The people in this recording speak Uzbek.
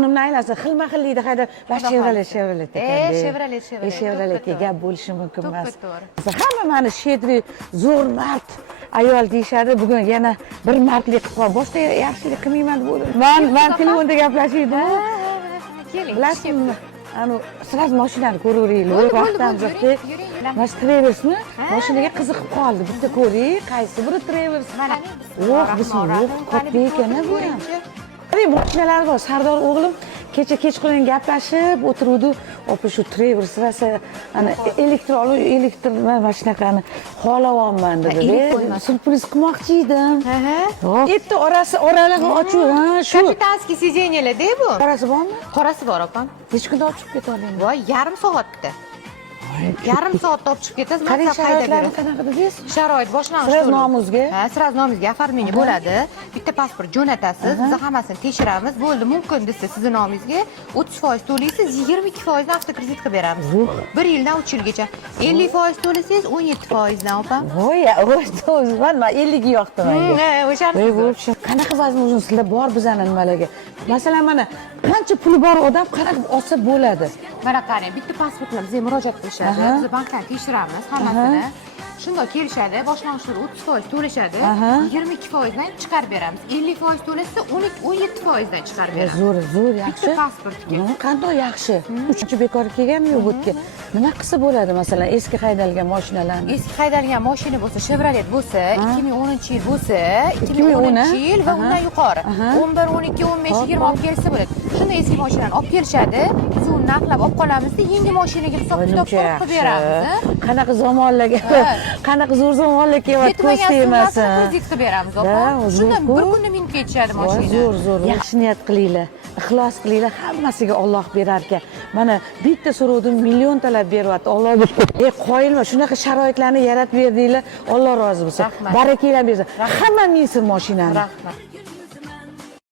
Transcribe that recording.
jonimni aylansin, xilma-xillikda haydab, Chevrolet ekan. Chevrolet. Gap bo'lishi mumkin emas. To'ppa-to'g'ri. Hamma mani Shedri zo'r mard ayol deyishadi. Bugun yana bir mardlik qilib qol. Boshqa yaxshilik qilmayman deb o'yladim. Men telefonda gaplashaydim. Keling. Bilasizmi? Sraz mashinani ko'raveraylik. Vaqtimiz yo'qda. Mana Traversmi? Mashinaga qiziqib qoldi. Bitta ko'ring, qaysi biri Travers? Mana. Bismillah. Katta ekan bu ham. Qarang, mashinalar bor. Sardor o'g'lim kechqurun gaplashib o'tiruvdi. Opa shu Travers rasa ana elektr mashinani xohlamayman dedi. Surpriz qilmoqchi edim. Etti oralab ochuv, shu. Kapitanskiy sideniyada bu. Qorasi bormi? Qorasi bor, opam. Hech kunda olib chiqib keta olmayman. Voy, yarim soatda. Yarim soatda olib chiqib ketasiz. Qarang, sharoitlari qanaqa dedingiz? Sharoit boshlang'ich. Sraz nomizga. Ha, sraz nomizga oformleniya bo'ladi. Bitta pasport jo'natasiz, biz hammasini tekshiramiz. Bo'ldi, mumkin desa sizni nomingizga 30% to'laysiz, 22% dan avtokredit qilib beramiz. 1 yildan 3 yilgacha. 50% to'lasangiz 17% dan opam. Voy, men 50 ga yoqdi menga. O'sha. Qanaqa vazn uzun sizlar bor bizani nimalarga? Masalan, mana qancha puli bor odam qanaqa olsa bo'ladi? Mana qarang, bitta pasportlar bizga murojaat qilishadi. Biz bankdan tekshiramiz hammasini. Shunday kelishadi, boshlang'ich 30% to'lashadi, 22% dan chiqarib beramiz. 50% to'lasa 17% dan chiqarib beramiz. Zo'r, yaxshi. Bitta pasportga. Qanday yaxshi. 3-chi bekor kelganmi yo'q bu yerga? Nima qilsa bo'ladi masalan eski haydalgan mashinalarni? Eski haydalgan mashina bo'lsa, Chevrolet bo'lsa, 2010-yil bo'lsa, 2010-yil va undan yuqori. 11, 12, 15, 20 olib kelsa bo'ladi. Shunday eski mashinani olib kelishadi, biz uni narxlab olib qolamiz-da, yangi mashinaga hisob-kitob qilib beramiz. Qanaqa zamonlarga, qanaqa zo'r zamonlar kelyapti, ko'z tegmasin. Kredit qilib beramiz, opa. Shunda bir kunda minutga yetishadi mashina. Zo'r. Yaxshi niyat qilinglar. Ixlos qilinglar, hammasiga Alloh berar ekan. Mana bitta so'rovdim, milliontalab beryapti. Alloh bersin. Qoyilma, shunaqa sharoitlarni yaratib berdinglar. Alloh rozi bo'lsin. Barakanglar bersin. Hamma minsin mashinani. Rahmat.